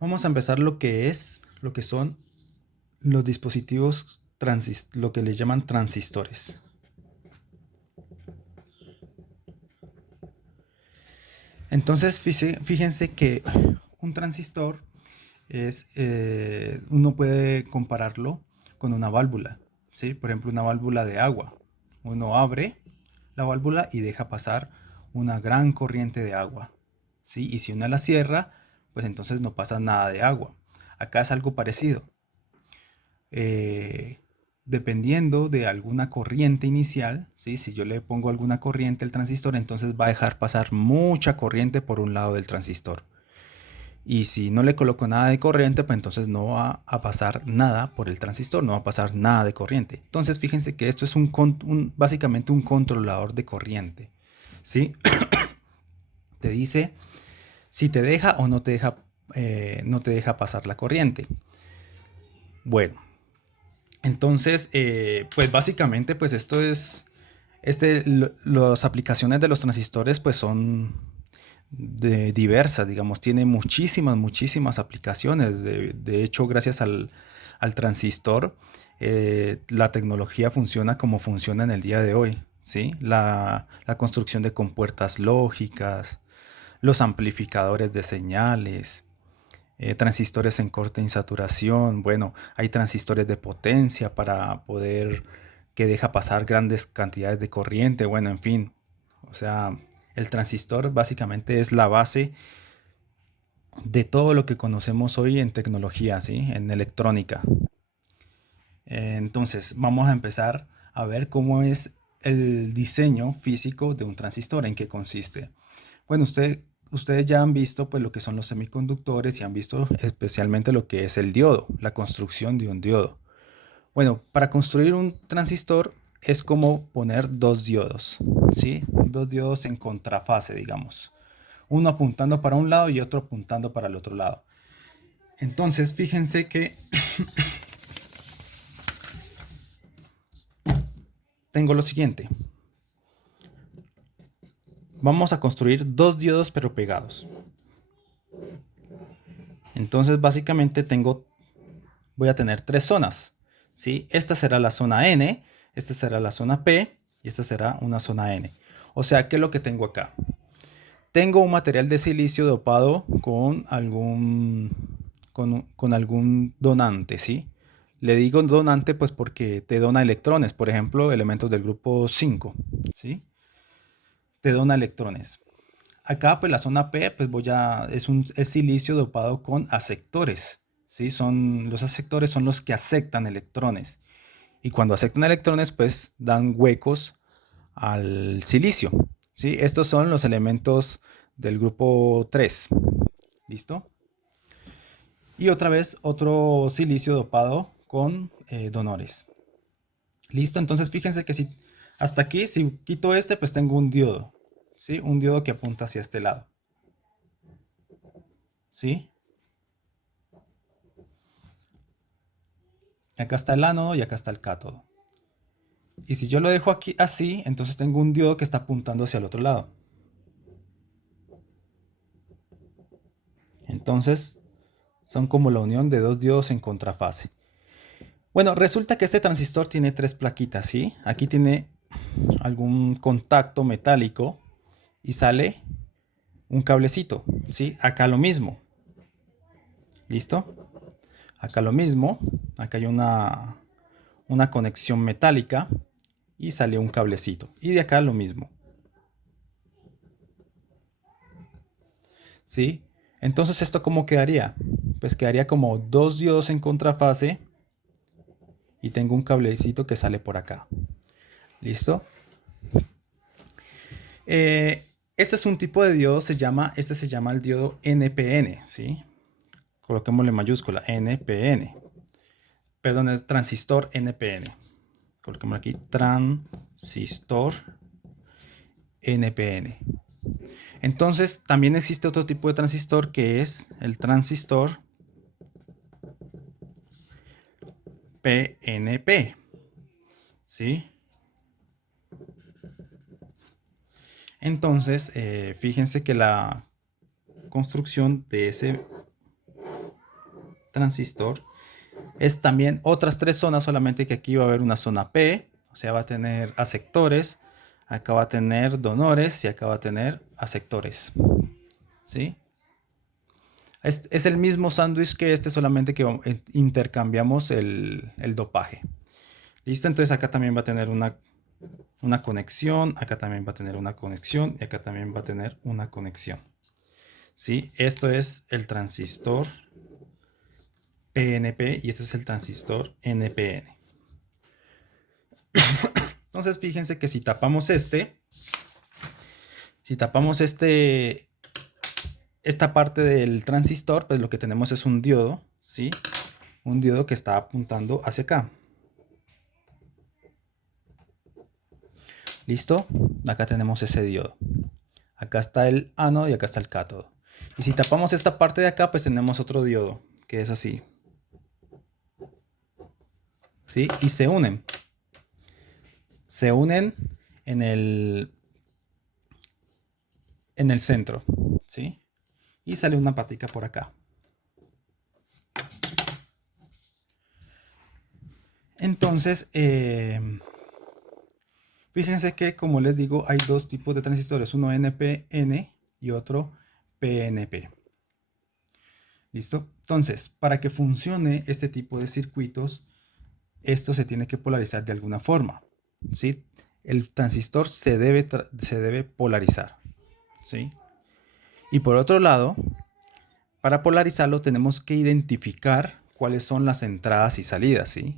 Vamos a empezar lo que son los dispositivos lo que le llaman transistores. Entonces, fíjense que un transistor uno puede compararlo con una válvula, ¿sí? Por ejemplo, una válvula de agua. Uno abre la válvula y deja pasar una gran corriente de agua, ¿sí? Y si uno la cierra, pues entonces no pasa nada de agua. Acá es algo parecido. eh, Dependiendo de alguna corriente inicial, ¿sí? Si yo le pongo alguna corriente al transistor, entonces va a dejar pasar mucha corriente por un lado del transistor. Y si no le coloco nada de corriente, pues entonces no va a pasar nada por el transistor, no va a pasar nada de corriente. Entonces fíjense que esto es básicamente un controlador de corriente, ¿sí? Te dice si te deja o no te deja pasar la corriente. Bueno, entonces, pues básicamente, pues esto es, las aplicaciones de los transistores, pues son diversas, digamos, tiene muchísimas aplicaciones. De hecho, gracias al transistor, la tecnología funciona como funciona en el día de hoy, ¿sí? La construcción de compuertas lógicas, los amplificadores de señales, transistores en corte insaturación. Bueno, hay transistores de potencia para poder que deja pasar grandes cantidades de corriente. Bueno, en fin, o sea, el transistor básicamente es la base de todo lo que conocemos hoy en tecnología, ¿sí? En electrónica. Entonces, vamos a empezar a ver cómo es el diseño físico de un transistor, en qué consiste. Bueno, ustedes ya han visto pues lo que son los semiconductores y han visto especialmente lo que es el diodo, la construcción de un diodo. Bueno, para construir un transistor es como poner dos diodos, ¿sí? Dos diodos en contrafase, digamos. Uno apuntando para un lado y otro apuntando para el otro lado. Entonces, fíjense que tengo lo siguiente. Vamos a construir dos diodos pero pegados. Entonces, básicamente voy a tener tres zonas, ¿sí? Esta será la zona N, esta será la zona P y esta será una zona N. O sea, ¿qué es lo que tengo acá? Tengo un material de silicio dopado con algún donante, ¿sí? Le digo donante pues porque te dona electrones, por ejemplo, elementos del grupo 5, ¿sí? Te dona electrones. Acá, pues la zona P, pues es silicio dopado con aceptores, ¿sí? Los aceptores son los que aceptan electrones. Y cuando aceptan electrones, pues dan huecos al silicio, ¿sí? Estos son los elementos del grupo 3. ¿Listo? Y otra vez otro silicio dopado con donores. ¿Listo? Entonces fíjense que si hasta aquí, si quito este, pues tengo un diodo, ¿sí? Un diodo que apunta hacia este lado, ¿sí? Acá está el ánodo y acá está el cátodo. Y si yo lo dejo aquí así, entonces tengo un diodo que está apuntando hacia el otro lado. Entonces son como la unión de dos diodos en contrafase. Bueno, resulta que este transistor tiene tres plaquitas, ¿sí? Aquí tiene algún contacto metálico y sale un cablecito, ¿sí? Acá lo mismo, ¿listo? Acá lo mismo, acá hay una conexión metálica y sale un cablecito. Y de acá lo mismo, ¿sí? Entonces, ¿esto cómo quedaría? Pues quedaría como dos diodos en contrafase y tengo un cablecito que sale por acá. ¿Listo? Este es un tipo de diodo, este se llama el diodo NPN, ¿sí? Coloquémosle mayúscula, NPN. Perdón, es transistor NPN. Coloquémosle aquí, transistor NPN. Entonces, también existe otro tipo de transistor que es el transistor PNP, ¿sí? Entonces, fíjense que la construcción de ese transistor es también otras tres zonas, solamente que aquí va a haber una zona P, o sea, va a tener aceptores, acá va a tener donores y acá va a tener aceptores, ¿sí? Es el mismo sándwich que este, solamente que intercambiamos el dopaje. ¿Listo? Entonces acá también va a tener una conexión, acá también va a tener una conexión y acá también va a tener una conexión. ¿Sí? Esto es el transistor PNP y este es el transistor NPN. Entonces fíjense que si tapamos esta parte del transistor, pues lo que tenemos es un diodo, ¿sí? Un diodo que está apuntando hacia acá. ¿Listo? Acá tenemos ese diodo. Acá está el ánodo y acá está el cátodo. Y si tapamos esta parte de acá, pues tenemos otro diodo, que es así. ¿Sí? Y se unen. Se unen en el centro. ¿Sí? Y sale una patica por acá. Entonces, fíjense que, como les digo, hay dos tipos de transistores, uno NPN y otro PNP. ¿Listo? Entonces, para que funcione este tipo de circuitos, esto se tiene que polarizar de alguna forma, ¿sí? El transistor se debe polarizar, ¿sí? Y por otro lado, para polarizarlo tenemos que identificar cuáles son las entradas y salidas, ¿sí?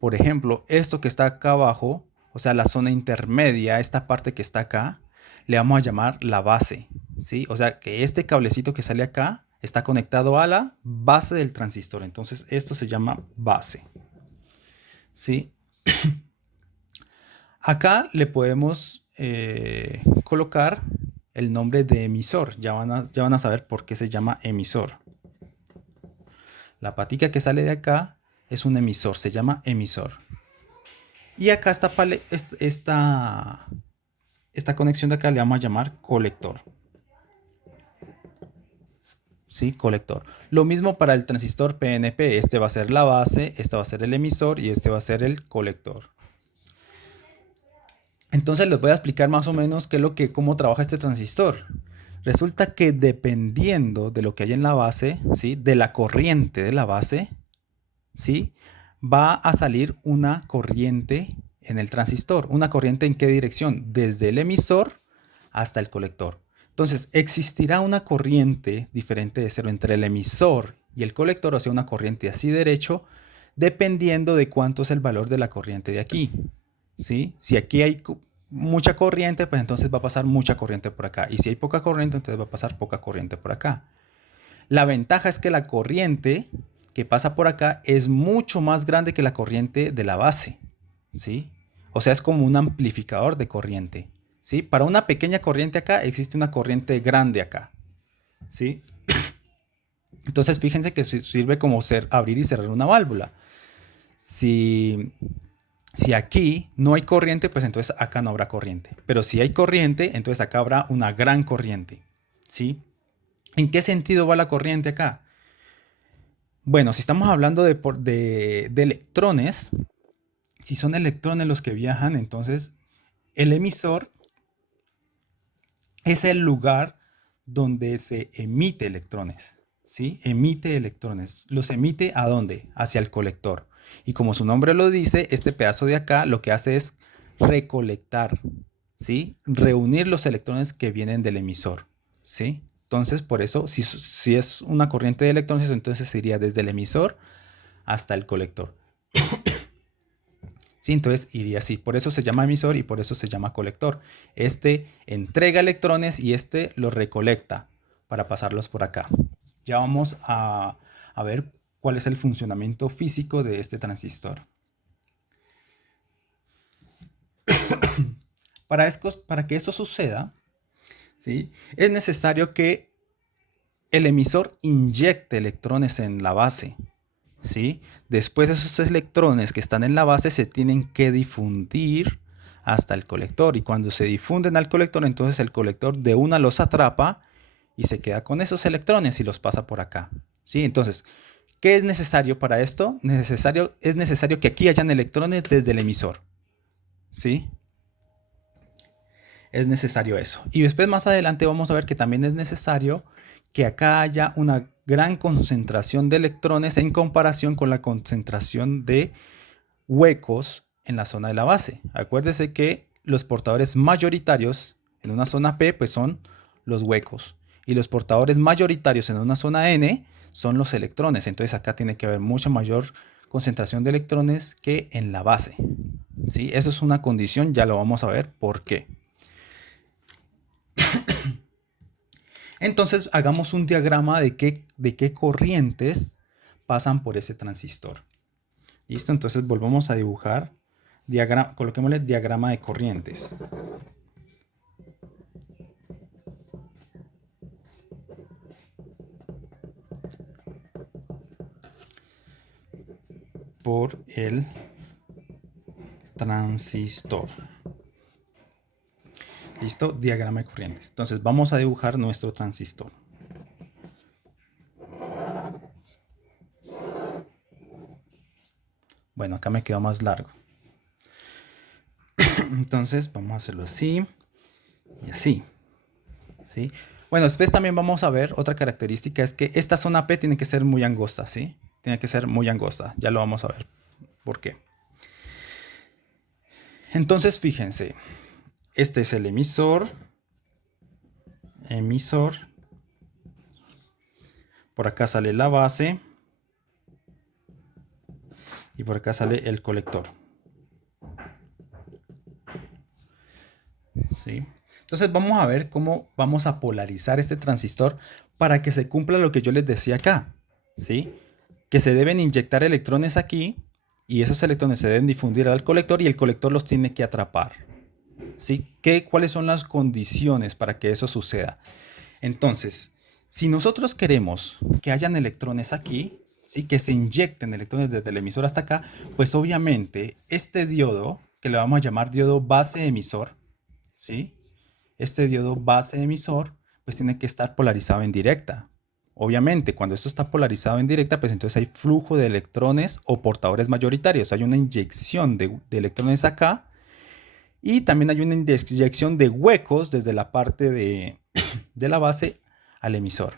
Por ejemplo, esto que está acá abajo, o sea, la zona intermedia, esta parte que está acá, le vamos a llamar la base, ¿sí? O sea, que este cablecito que sale acá está conectado a la base del transistor. Entonces, esto se llama base, ¿sí? Acá le podemos colocar el nombre de emisor. Ya van a saber por qué se llama emisor. La patica que sale de acá es un emisor, se llama emisor. Y acá esta conexión de acá le vamos a llamar colector. ¿Sí? Colector. Lo mismo para el transistor PNP. Este va a ser la base, este va a ser el emisor y este va a ser el colector. Entonces les voy a explicar más o menos cómo trabaja este transistor. Resulta que dependiendo de lo que hay en la base, ¿sí? De la corriente de la base, ¿sí? Va a salir una corriente en el transistor. ¿Una corriente en qué dirección? Desde el emisor hasta el colector. Entonces, existirá una corriente diferente de cero entre el emisor y el colector, o sea, una corriente así derecho, dependiendo de cuánto es el valor de la corriente de aquí. ¿Sí? Si aquí hay mucha corriente, pues entonces va a pasar mucha corriente por acá. Y si hay poca corriente, entonces va a pasar poca corriente por acá. La ventaja es que la corriente que pasa por acá es mucho más grande que la corriente de la base, ¿sí? O sea, es como un amplificador de corriente, ¿sí? Para una pequeña corriente acá existe una corriente grande acá, ¿sí? Entonces fíjense que sirve como abrir y cerrar una válvula. Si aquí no hay corriente, pues entonces acá no habrá corriente. Pero si hay corriente, entonces acá habrá una gran corriente, ¿sí? ¿En qué sentido va la corriente acá? Bueno, si estamos hablando de electrones, si son electrones los que viajan, entonces el emisor es el lugar donde se emite electrones, ¿sí? Emite electrones. ¿Los emite a dónde? Hacia el colector. Y como su nombre lo dice, este pedazo de acá lo que hace es recolectar, ¿sí? Reunir los electrones que vienen del emisor, ¿sí? Entonces, por eso, si es una corriente de electrones, entonces sería desde el emisor hasta el colector. Sí, entonces iría así. Por eso se llama emisor y por eso se llama colector. Este entrega electrones y este los recolecta para pasarlos por acá. Ya vamos a ver cuál es el funcionamiento físico de este transistor. Para que esto suceda, ¿sí? Es necesario que el emisor inyecte electrones en la base, ¿sí? Después esos electrones que están en la base se tienen que difundir hasta el colector. Y cuando se difunden al colector, entonces el colector de una los atrapa y se queda con esos electrones y los pasa por acá, ¿sí? Entonces, ¿Qué es necesario para esto? Es necesario que aquí hayan electrones desde el emisor. ¿Sí? Es necesario eso. Y después más adelante vamos a ver que también es necesario que acá haya una gran concentración de electrones en comparación con la concentración de huecos en la zona de la base. Acuérdese que los portadores mayoritarios en una zona P pues son los huecos y los portadores mayoritarios en una zona N son los electrones. Entonces acá tiene que haber mucha mayor concentración de electrones que en la base. ¿Sí? Eso es una condición, ya lo vamos a ver por qué. Entonces hagamos un diagrama de qué corrientes pasan por ese transistor. ¿Listo? Entonces volvamos a dibujar, coloquémosle diagrama de corrientes. Por el transistor. ¿Listo? Diagrama de corrientes. Entonces vamos a dibujar nuestro transistor. Bueno, acá me quedó más largo. Entonces vamos a hacerlo así y así. ¿Sí? Bueno, después también vamos a ver otra característica, es que esta zona P tiene que ser muy angosta, ¿sí? Tiene que ser muy angosta. Ya lo vamos a ver por qué. Entonces, fíjense. Este es el emisor. Por acá sale la base. Y por acá sale el colector. ¿Sí? Entonces vamos a ver cómo vamos a polarizar este transistor para que se cumpla lo que yo les decía acá. ¿Sí? Que se deben inyectar electrones aquí y esos electrones se deben difundir al colector y el colector los tiene que atrapar. ¿Sí? ¿Cuáles son las condiciones para que eso suceda? Entonces, si nosotros queremos que hayan electrones aquí, ¿sí? Que se inyecten electrones desde el emisor hasta acá, pues obviamente este diodo, que le vamos a llamar diodo base emisor, ¿sí? Este diodo base emisor, pues tiene que estar polarizado en directa. Obviamente, cuando esto está polarizado en directa, pues entonces hay flujo de electrones o portadores mayoritarios. Hay una inyección de electrones acá y también hay una inyección de huecos desde la parte de la base al emisor.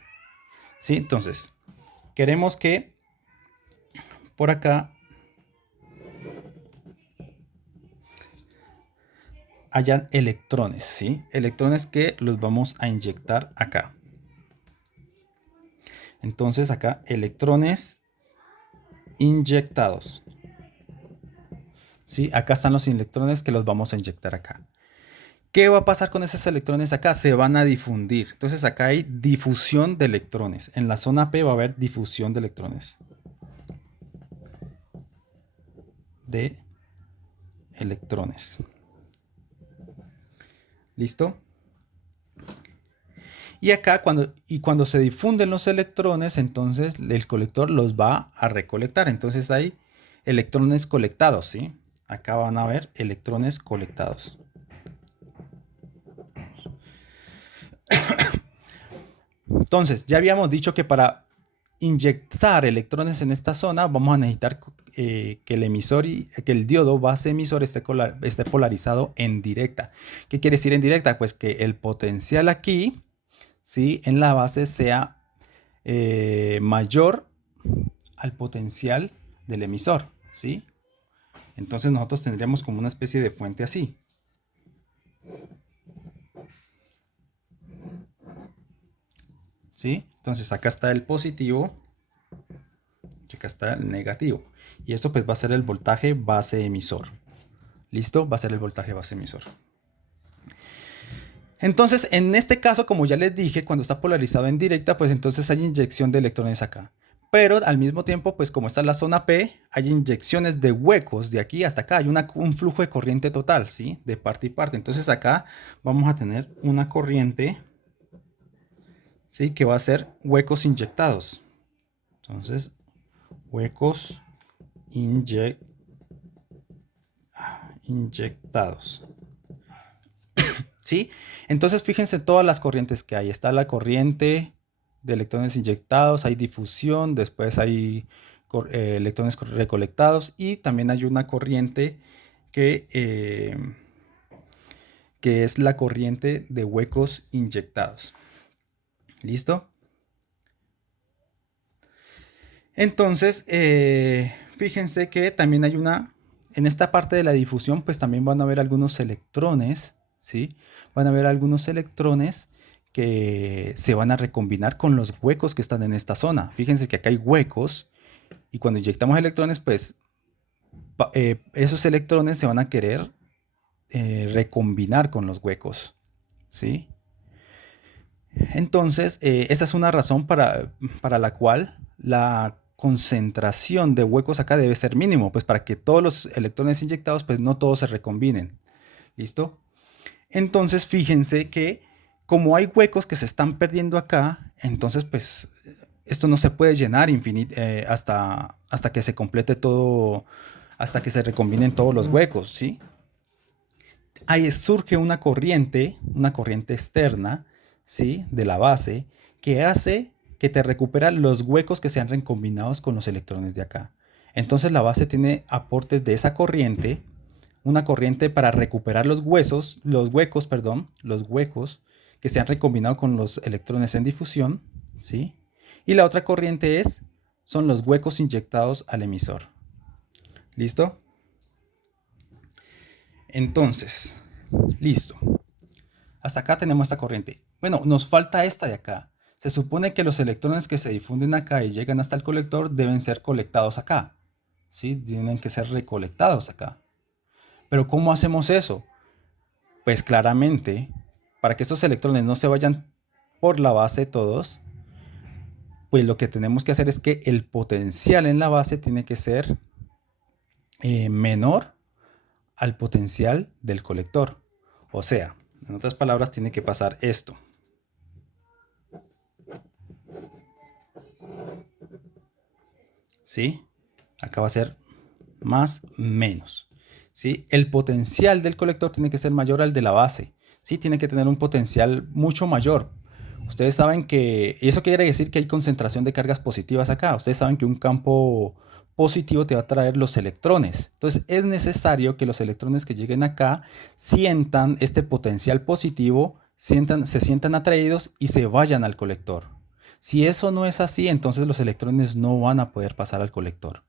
¿Sí? Entonces, queremos que por acá hayan electrones, ¿sí? Electrones que los vamos a inyectar acá. Entonces acá electrones inyectados. ¿Sí? Acá están los electrones que los vamos a inyectar acá. ¿Qué va a pasar con esos electrones acá? Se van a difundir. Entonces acá hay difusión de electrones. En la zona P va a haber difusión de electrones. ¿Listo? Y acá cuando se difunden los electrones, entonces el colector los va a recolectar. Entonces hay electrones colectados, ¿sí? Acá van a ver electrones colectados. Entonces, ya habíamos dicho que para inyectar electrones en esta zona vamos a necesitar que el emisor que el diodo base emisor esté polarizado en directa. ¿Qué quiere decir en directa? Pues que el potencial aquí, ¿sí? En la base sea mayor al potencial del emisor, ¿sí? Entonces nosotros tendríamos como una especie de fuente así. ¿Sí? Entonces acá está el positivo y acá está el negativo. Y esto pues va a ser el voltaje base emisor. ¿Listo? Va a ser el voltaje base emisor. Entonces, en este caso, como ya les dije, cuando está polarizado en directa, pues entonces hay inyección de electrones acá. Pero al mismo tiempo, pues como está en la zona P, hay inyecciones de huecos de aquí hasta acá. Hay un flujo de corriente total, ¿sí? De parte y parte. Entonces acá vamos a tener una corriente, ¿sí? Que va a ser huecos inyectados. Entonces, huecos inyectados. ¿Sí? Entonces fíjense todas las corrientes que hay. Está la corriente de electrones inyectados, hay difusión, después hay electrones recolectados y también hay una corriente que, que es la corriente de huecos inyectados. ¿Listo? Entonces, fíjense que también hay en esta parte de la difusión, pues también van a haber algunos electrones, ¿sí? Van a haber algunos electrones que se van a recombinar con los huecos que están en esta zona. Fíjense que acá hay huecos y cuando inyectamos electrones, pues esos electrones se van a querer recombinar con los huecos, ¿sí? Entonces, esa es una razón para la cual la concentración de huecos acá debe ser mínimo, pues para que todos los electrones inyectados, pues no todos se recombinen. ¿Listo? Entonces, fíjense que como hay huecos que se están perdiendo acá, entonces, pues esto no se puede llenar hasta que se complete todo, hasta que se recombinen todos los huecos, ¿sí? Ahí surge una corriente externa, ¿sí? De la base, que hace que te recupera los huecos que se han recombinados con los electrones de acá. Entonces la base tiene aportes de esa corriente, una corriente para recuperar los huecos que se han recombinado con los electrones en difusión, ¿sí? Y la otra corriente son los huecos inyectados al emisor. ¿Listo? Entonces, listo. Hasta acá tenemos esta corriente. Bueno, nos falta esta de acá. Se supone que los electrones que se difunden acá y llegan hasta el colector deben ser colectados acá. ¿Sí? Tienen que ser recolectados acá. Pero ¿cómo hacemos eso? Pues claramente, para que esos electrones no se vayan por la base todos, pues lo que tenemos que hacer es que el potencial en la base tiene que ser menor al potencial del colector. O sea, en otras palabras, tiene que pasar esto. ¿Sí? Acá va a ser más menos. ¿Sí? El potencial del colector tiene que ser mayor al de la base. ¿Sí? Tiene que tener un potencial mucho mayor. Ustedes saben que, y eso quiere decir que hay concentración de cargas positivas acá. Ustedes saben que un campo positivo te va a traer los electrones. Entonces es necesario que los electrones que lleguen acá sientan este potencial positivo, se sientan atraídos y se vayan al colector. Si eso no es así, entonces los electrones no van a poder pasar al colector.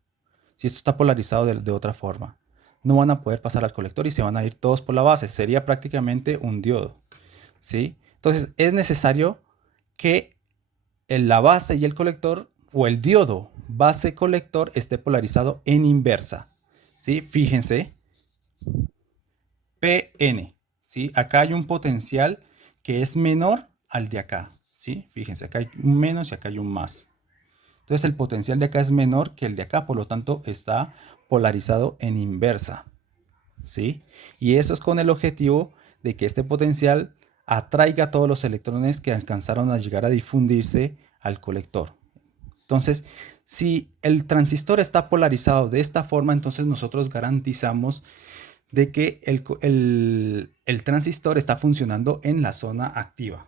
Si esto está polarizado de otra forma, no van a poder pasar al colector y se van a ir todos por la base. Sería prácticamente un diodo. ¿Sí? Entonces es necesario que la base y el colector o el diodo base colector esté polarizado en inversa. ¿Sí? Fíjense, PN. ¿Sí? Acá hay un potencial que es menor al de acá. ¿Sí? Fíjense, acá hay un menos y acá hay un más. Entonces el potencial de acá es menor que el de acá, por lo tanto está polarizado en inversa. ¿Sí? Y eso es con el objetivo de que este potencial atraiga a todos los electrones que alcanzaron a llegar a difundirse al colector. Entonces, si el transistor está polarizado de esta forma, entonces nosotros garantizamos de que el transistor está funcionando en la zona activa.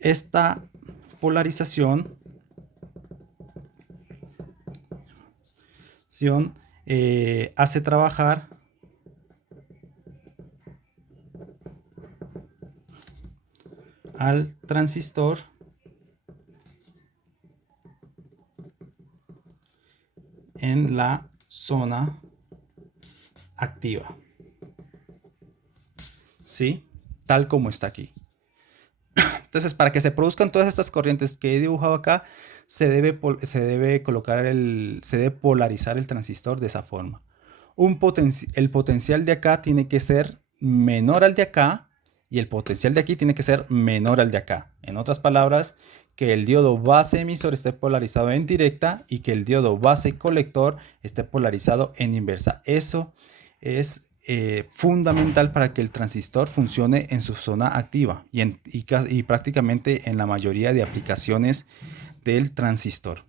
Esta polarización hace trabajar al transistor en la zona activa. ¿Sí? Tal como está aquí. Entonces, para que se produzcan todas estas corrientes que he dibujado acá, se debe polarizar el transistor de esa forma. El potencial de acá tiene que ser menor al de acá y el potencial de aquí tiene que ser menor al de acá. En otras palabras, que el diodo base emisor esté polarizado en directa y que el diodo base colector esté polarizado en inversa. Eso es fundamental para que el transistor funcione en su zona activa y prácticamente en la mayoría de aplicaciones del transistor.